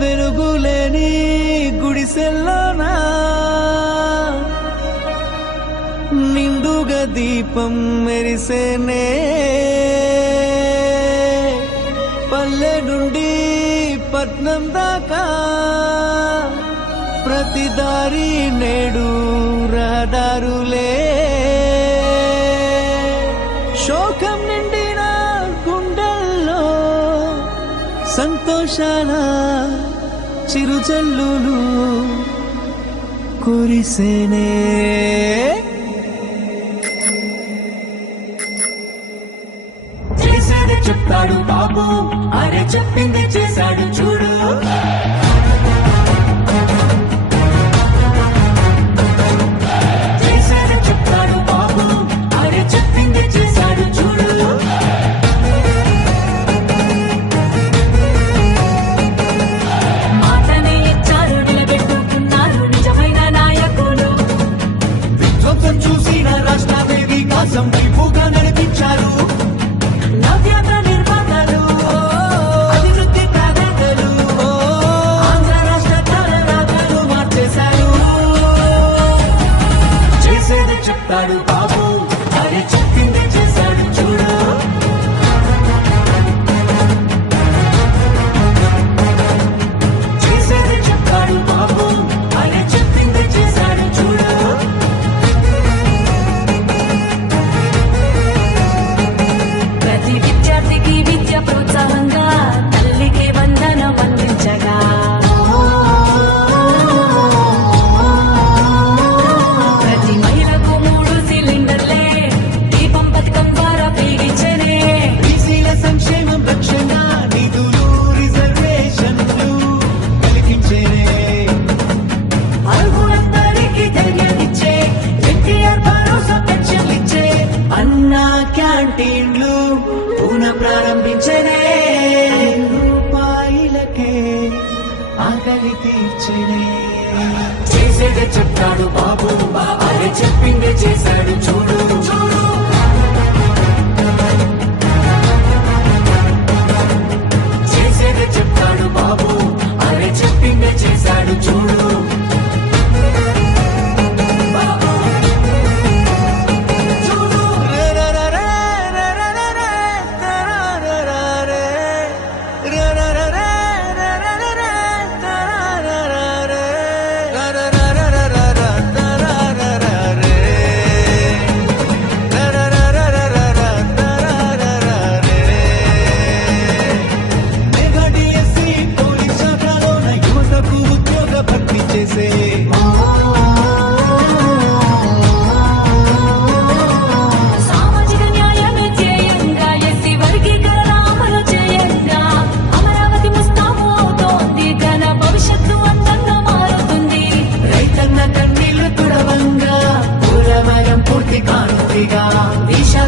వెలుగులేని గుడిసెల్లోనా నిండుగా దీపం మెరిసేనే. పల్లె నుండి పట్నం దాకా ప్రతి దారి నేడు రహదారులే. సంతోషాల చిరుజల్లులు కురిసేనే. చెప్తాడు బాబు అరే చెప్పింది something క్యాంటీన్లు పునః ప్రారంభించనే. రూపాయలకే ఆకలి తీర్చనే. చేసేదే చెప్తాడు బాబు అరే చెప్పిందే చేశాడు చూడు.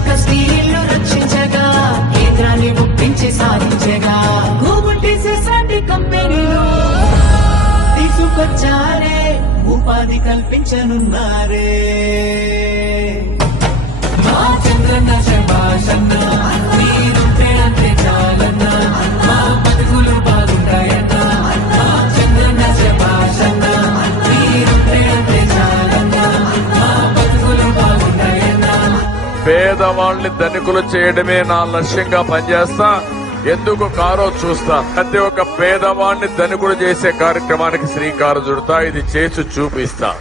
విశాఖ స్త్రీలు రక్షించగా కేంద్రాన్ని ఒప్పించి సాధించగా గూగుల్ టీసీఎస్ లాంటి తీసుకొచ్చారే ఉపాధి కల్పించనున్నారే. మా చంద్రన్న శభాషన్న. పేదవాళ్ళని ధనికులు చేయడమే నా లక్ష్యంగా పనిచేస్తా. ఎందుకు కారో చూస్తా. ప్రతి ఒక్క పేదవాడిని ధనికుడు చేసే కార్యక్రమానికి శ్రీకారం చుడతా. ఇది చేసి చూపిస్తా.